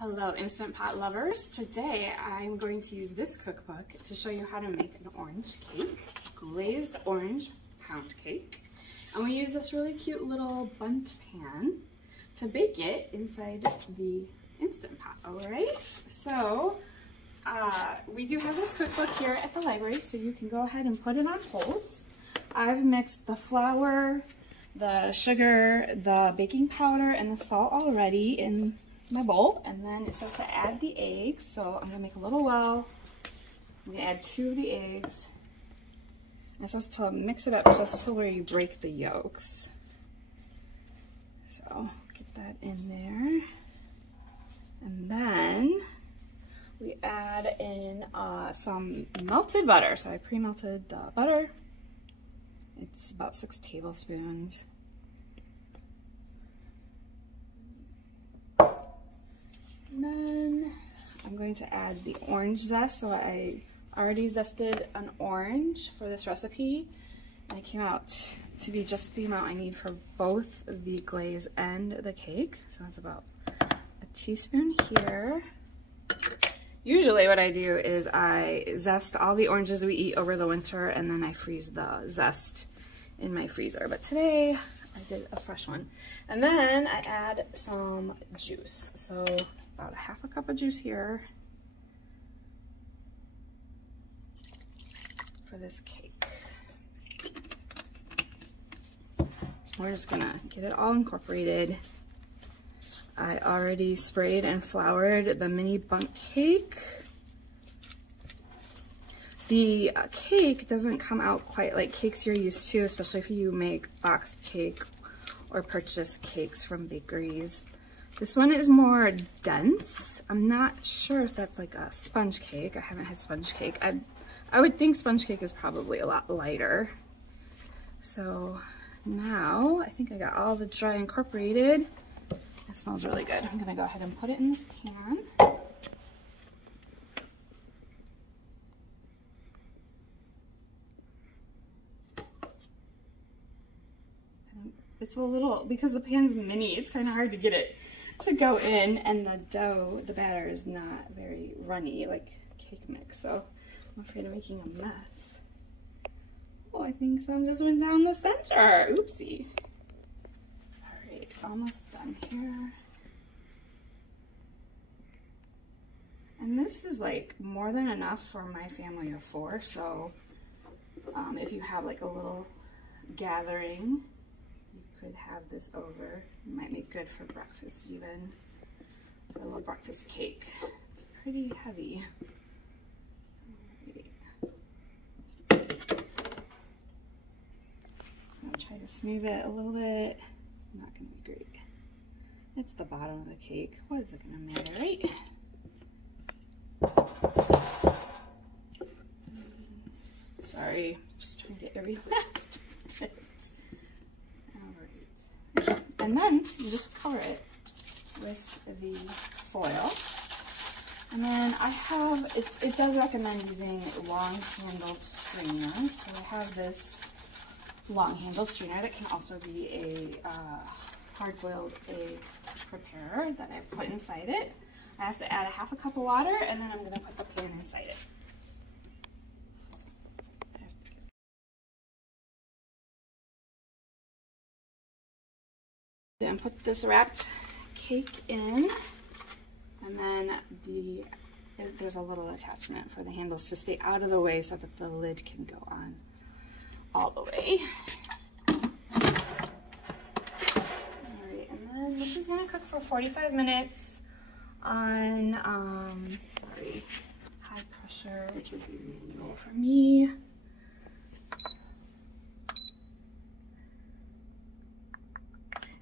Hello Instant Pot lovers. Today I'm going to use this cookbook to show you how to make an orange cake, glazed orange pound cake. And we use this really cute little bundt pan to bake it inside the Instant Pot. Alright, so we do have this cookbook here at the library, so you can go ahead and put it on hold. I've mixed the flour, the sugar, the baking powder, and the salt already in my bowl, and then it says to add the eggs. So I'm gonna make a little well. I'm gonna add 2 of the eggs. And it says to mix it up just to where you break the yolks. So get that in there. And then we add in some melted butter. So I pre-melted the butter. It's about 6 tablespoons. And then I'm going to add the orange zest. So I already zested an orange for this recipe, and it came out to be just the amount I need for both the glaze and the cake. So that's about a teaspoon here. Usually what I do is I zest all the oranges we eat over the winter, and then I freeze the zest in my freezer. But today I did a fresh one. And then I add some juice. So about 1/2 cup of juice here for this cake. We're just gonna get it all incorporated. I already sprayed and floured the mini bundt cake. The cake doesn't come out quite like cakes you're used to, especially if you make box cake or purchase cakes from bakeries. This one is more dense. I'm not sure if that's like a sponge cake. I haven't had sponge cake. I would think sponge cake is probably a lot lighter. So now I think I got all the dry incorporated. It smells really good. I'm gonna go ahead and put it in this pan. It's a little, because the pan's mini, it's kind of hard to get it to go in, and the dough, the batter is not very runny like cake mix, so I'm afraid of making a mess. Oh, I think some just went down the center. Oopsie. All right, almost done here. And this is like more than enough for my family of 4, so if you have like a little gathering, you could have this over. It might make good for breakfast even, for a little breakfast cake. It's pretty heavy. Right. So I'm gonna try to smooth it a little bit. It's not gonna be great. It's the bottom of the cake. What is it gonna matter, right? Sorry, just trying to get every last bit. Alright. And then you just cover it with the foil. And then I have, it does recommend using long-handled strainer. So I have this long-handled strainer that can also be a hard-boiled egg preparer that I put inside it. I have to add 1/2 cup of water, and then I'm going to put the pan inside it. Then put this wrapped cake in, and then there's a little attachment for the handles to stay out of the way so that the lid can go on all the way. Alright, and then this is going to cook for 45 minutes on, high pressure, which would be really low for me.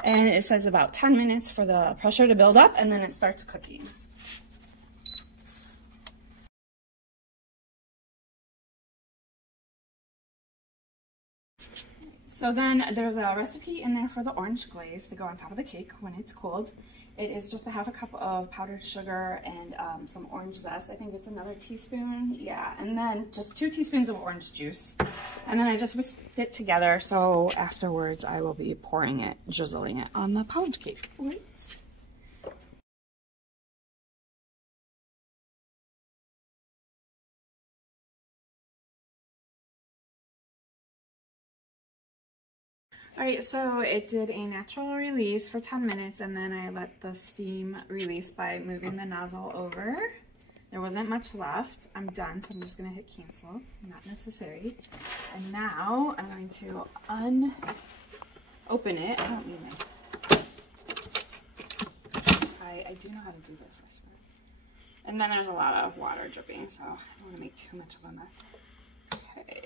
And it says about 10 minutes for the pressure to build up, and then it starts cooking. So then there's a recipe in there for the orange glaze to go on top of the cake when it's cold. It is just 1/2 cup of powdered sugar and some orange zest. I think it's another teaspoon. Yeah, and then just 2 teaspoons of orange juice. And then I just whisked it together, so afterwards I will be pouring it, drizzling it on the pound cake. Right. All right, so it did a natural release for 10 minutes, and then I let the steam release by moving the nozzle over. There wasn't much left. I'm done, so I'm just gonna hit cancel, not necessary. And now I'm going to open it. I don't need my, I do know how to do this, I swear. And then there's a lot of water dripping, so I don't wanna make too much of a mess. Okay.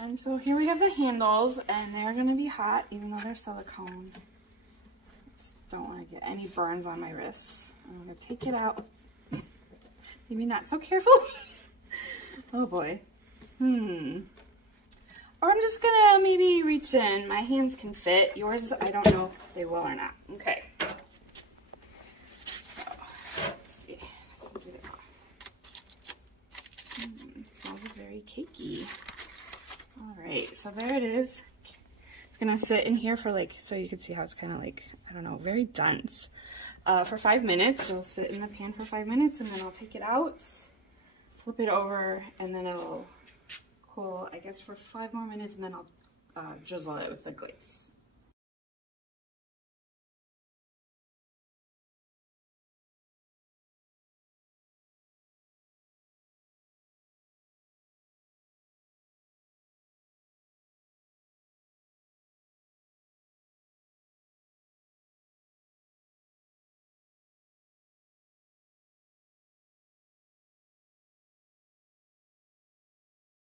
And so here we have the handles, and they're gonna be hot, even though they're silicone. I just don't wanna get any burns on my wrists. I'm gonna take it out. Maybe not so carefully. Oh boy. Or I'm just gonna maybe reach in. My hands can fit. Yours, I don't know if they will or not. Okay. So, let's see if I can get it off. It smells very cakey. All right, so there it is. It's gonna sit in here for like, so you can see how it's kind of like, I don't know, very dense. For 5 minutes. It'll sit in the pan for 5 minutes, and then I'll take it out, flip it over, and then it'll cool, I guess, for 5 more minutes, and then I'll drizzle it with the glaze.